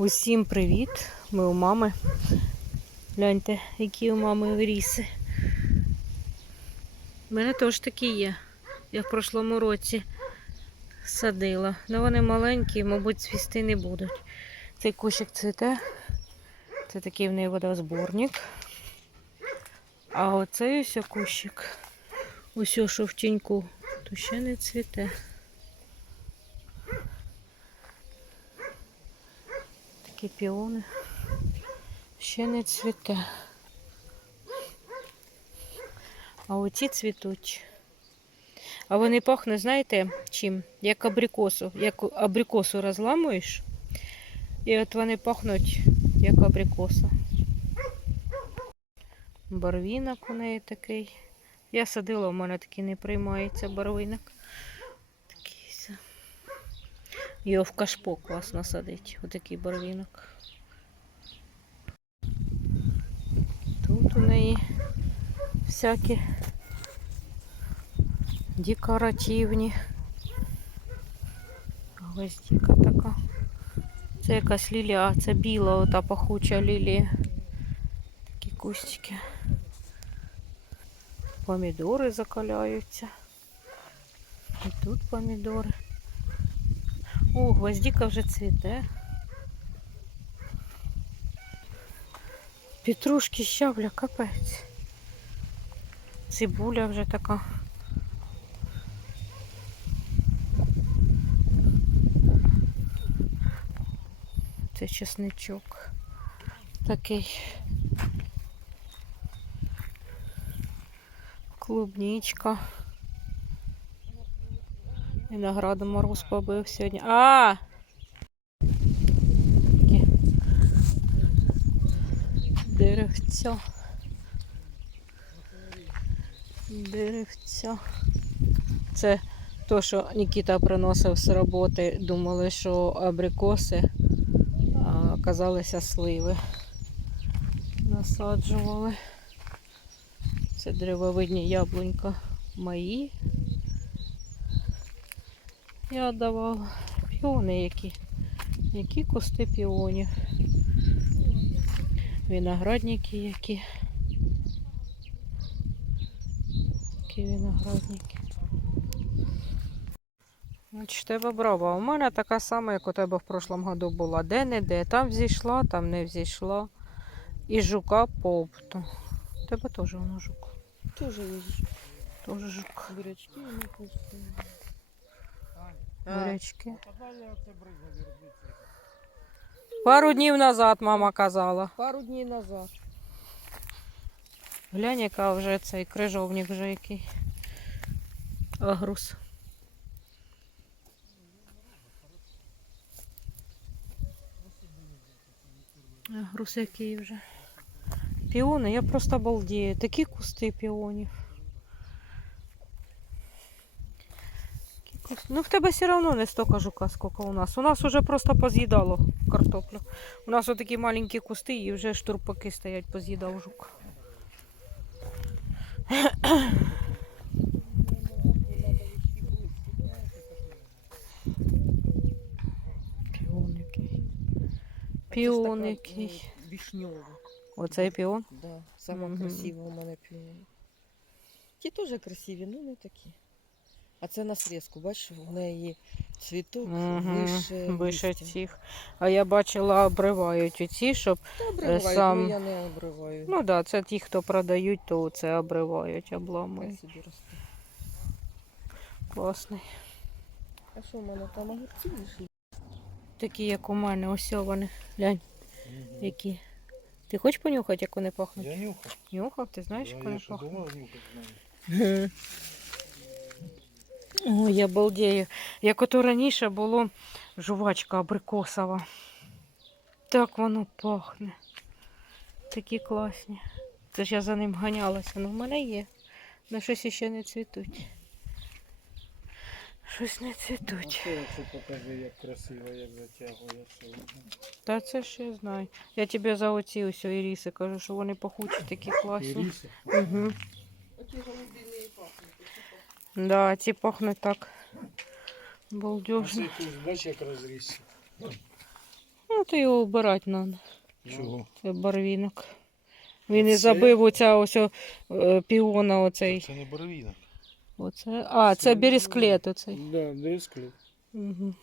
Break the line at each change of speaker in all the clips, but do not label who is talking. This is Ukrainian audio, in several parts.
Усім привіт! Ми у мами. Гляньте, які у мами ріси. У мене теж такі є. Я в прошлому році садила. Ну вони маленькі, мабуть, цвісти не будуть. Цей кущик цвіте. Це такий в неї водозборник. А оцей ось кущик, ось що в тіньку, то ще не цвіте. Такі піони. Ще не цвіте. А оці цвітуть. А вони пахнуть, знаєте, чим? Як абрикосу. Як абрикосу розламуєш. І от вони пахнуть, як абрикоса. Барвінок у неї такий. Я садила, у мене такий не приймається барвинок. Такий. ось. Його в кашпо класно садить. Отакий барвінок. Тут у неї всякі декоративні. Гвоздіка така. Це якась лілія, а це біла, ота пахуча лілія. Такі кустики. Помідори закаляються. І тут помідори. О, гвоздіка вже цвіте. Петрушки щавля, капець. Цибуля вже така. Це чесничок такий. Клубничка. Винограду мороз побив сьогодні. А! Деревця. Деревця. Це то, що Нікіта приносив з роботи. Думали, що абрикоси, оказалися сливи. Насаджували. Це древовидні яблунька мої. Я давала піони які. Які кусти піонів. Виноградники які. Які виноградники. Значить, тебе брава. У мене така сама, як у тебе в прошлому году була. Де-не-де. Там взійшла, там не взійшла. І жука повту. У тебе теж воно жук.
Тоже есть
Теж жук.
бурячки, вони пустые.
Бурячки. Пару днів назад мама казала.
Пару дней назад.
Глянь, яка вже цей крижовник вже який. Агрус. Агрус який вже. Піони, я просто балдію. Такі кусти піонів. Такі кусти. Ну в тебе все одно не столько жука, скільки у нас. У нас уже просто поз'їдало картоплю. У нас отакі маленькі кусти і вже штурпаки стоять, поз'їдав жук. Піон який.
Вишневый.
Оцей піон.
Да, сама
Мгм.
красива у мене піон. Ті теж красиві, ну не такі. А це на срізку, бачиш, в неї цвіток
Мгм,
вище,
Вище цих. А я бачила, обривають оці, щоб.
Та обривають,
сам-
ну я не обриваю.
Ну так, да, це ті, хто продають, то це обривають, обламують. Класний.
А що в мене там огурці вийшли?
Такі, як у мене, ось вони. Глянь, які. Ти хочеш понюхати, як вони пахнуть?
Я нюхав.
Нюхав, ти знаєш, як вони пахнуть? Ой, я балдею. Як ото раніше було жувачка абрикосова. Так воно пахне. Такі класні. Це ж я за ним ганялася. Ну в мене є. На щось іще не цвітуть. Щось не цвітуть.
Оце оце покажи, як красиво, як затягує.
Та це ж я знаю. Я тобі за оці ось іріси кажу, що вони пахучі, такі класні.
Іріси.
Угу.
Оті голубі.
Да, ці пахнуть так. Балдежно.
це тут, бач, як розрісся.
Ну, то його вбирати треба,
Чого?
барвінок. Він і забив оця ось е, піона оцей.
Це не боровінок.
Оце. А, це бересклет оцей.
Да, дисклю.
Угу.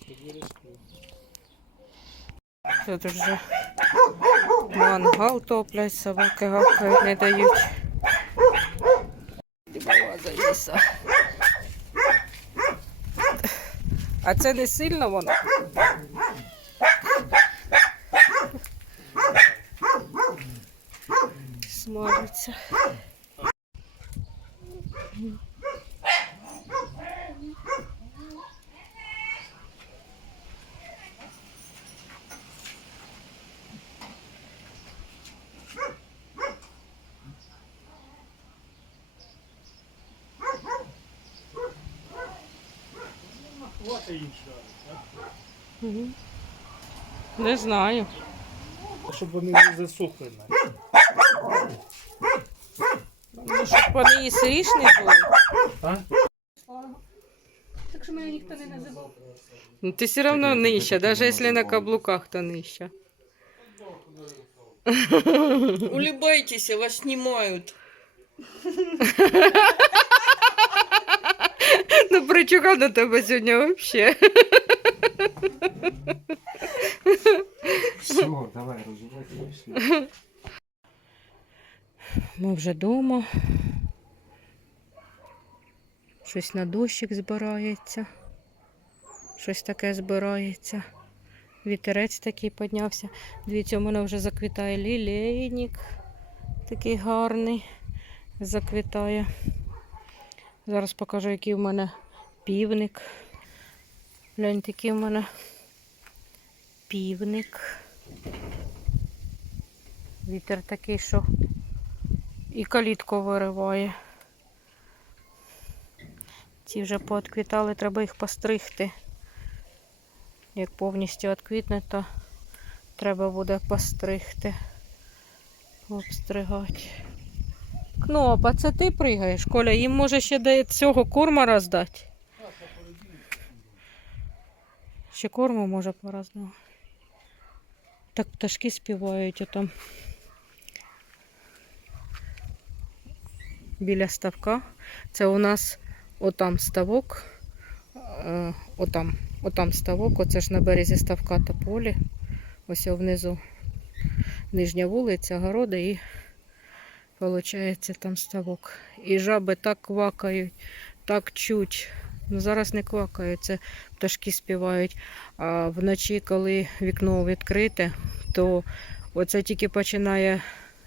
Це бересклю.
Тут вже мангал топлять, собаки гавкають, не дають. Дібова завіса. А це не сильно воно? Смажиться. Мгм. Не знаю.
Щоб вони не засохли. навіть.
Ну, щоб вони і сирішні були.
А?
Так що мене ніхто не називав. Ну, ти все одно нижча, навіть якщо на каблуках, то нижча.
Улыбайтесь, вас знімають.
Ну, причука на тебе сьогодні взагалі.
Все, давай, розувайся.
Ми вже вдома. Щось на дощик збирається. Щось таке збирається. Вітерець такий піднявся. Дивіться, у мене вже заквітає лілейник. Такий гарний. Заквітає. Зараз покажу, який у мене півник. Гляньте, який у мене півник. Вітер такий, що і калітку вириває. Ці вже поотквітали, треба їх постригти. Як повністю відквітне, то треба буде постригти. Обстригати. Кнопа, це ти пригаєш, Коля, їм може ще до цього корма роздати. Ще корму може пороздавати. Так пташки співають отам. біля ставка. Це у нас отам ставок. е, Отам, отам ставок, оце ж на березі ставка та полі. Ось внизу нижня вулиця, городи і виходить там ставок. І жаби так квакають, так чуть. Ну, зараз не квакають, це пташки співають. А вночі, коли вікно відкрите, то оце тільки починає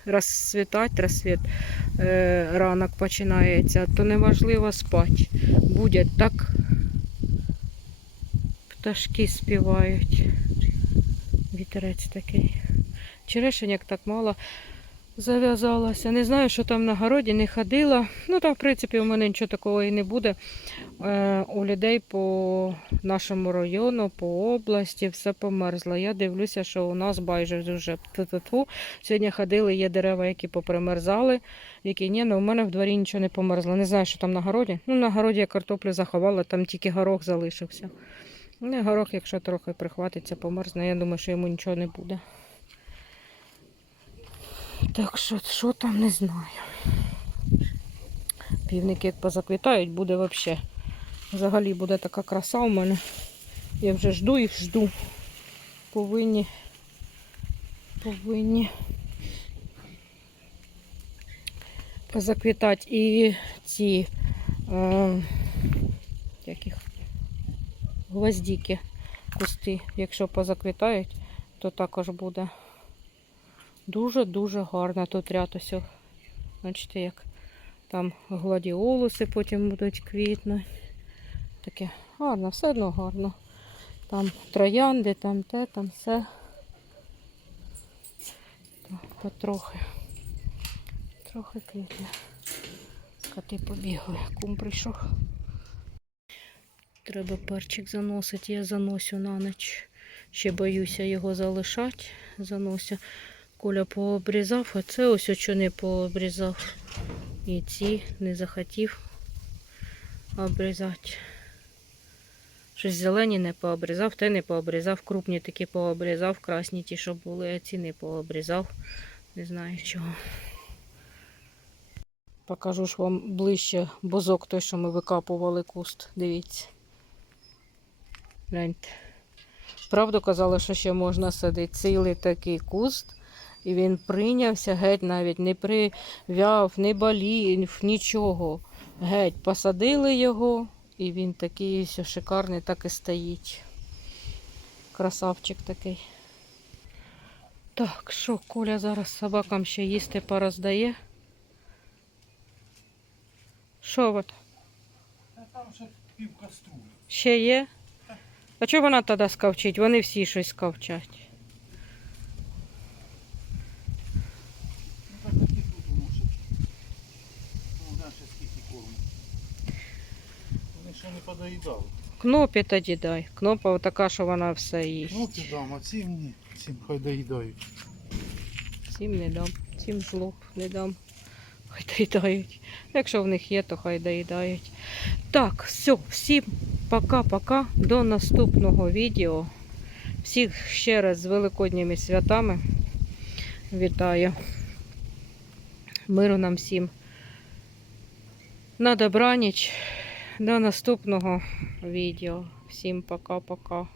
розцвітати, розсвіт, е, ранок починається, то неможливо спати. Буде так пташки співають. Вітерець такий. Черешеньок так мало зав'язалося. Не знаю, що там на городі, не ходила. Ну там, в принципі, у мене нічого такого і не буде. Е, у людей по нашому району, по області все померзло. Я дивлюся, що у нас майже вже ту-ту-ту. Сьогодні ходили, є дерева, які попримерзали, які ні, але у мене в дворі нічого не померзло. Не знаю, що там на городі. Ну, на городі я картоплю заховала, там тільки горох залишився. Ну, горох, якщо трохи прихватиться, померзне, я думаю, що йому нічого не буде. Так що, що там, не знаю. Півники як позаквітають, буде взагалі. Взагалі буде така краса у мене. Я вже жду їх, жду. Повинні. Повинні позаквітати і ці е, як їх, гвоздіки, кусти. Якщо позаквітають, то також буде дуже-дуже гарно. Тут ряд ось. Бачите, як там гладіолуси потім будуть квітнути. Таке гарно, все одно гарно. Там троянди, там те, там все. Потрохи. Трохи квітне. Коти побігли, кум прийшов. Треба перчик заносити, я заносю на ніч. Ще боюся його залишати. Заносю. Коля пообрізав, а це ось що не пообрізав. І ці не захотів обрізати. Щось зелені не пообрізав, те не пообрізав, крупні такі пообрізав, красні ті, що були, а ці не пообрізав. Не знаю чого. Покажу ж вам ближче бузок той, що ми викапували куст. Дивіться. Гляньте. Правду казали, що ще можна садити цілий такий куст. І він прийнявся геть навіть не прив'яв, не болів, нічого. Геть посадили його, і він такий все шикарний, так і стоїть. Красавчик такий. Так, що Коля зараз собакам ще їсти пороздає? Що от?
Там ще пів каструлі.
Ще є? А чого вона тоді скавчить? Вони всі щось скавчать.
Ну так і тут мусить. Ну, далі скільки корму. Вони ще не подоїдали.
Кнопі тоді дай. Кнопа така, що вона все їсть.
Ти дам, а ці ні. Цим хай доїдають.
Цим не дам, цим жлоб не дам. Хай доїдають. Якщо в них є, то хай доїдають. Так, все, всім пока-пока. До наступного відео. Всіх ще раз з Великодніми святами. Вітаю. Миру нам всім. На добраніч. До наступного відео. Всім пока-пока.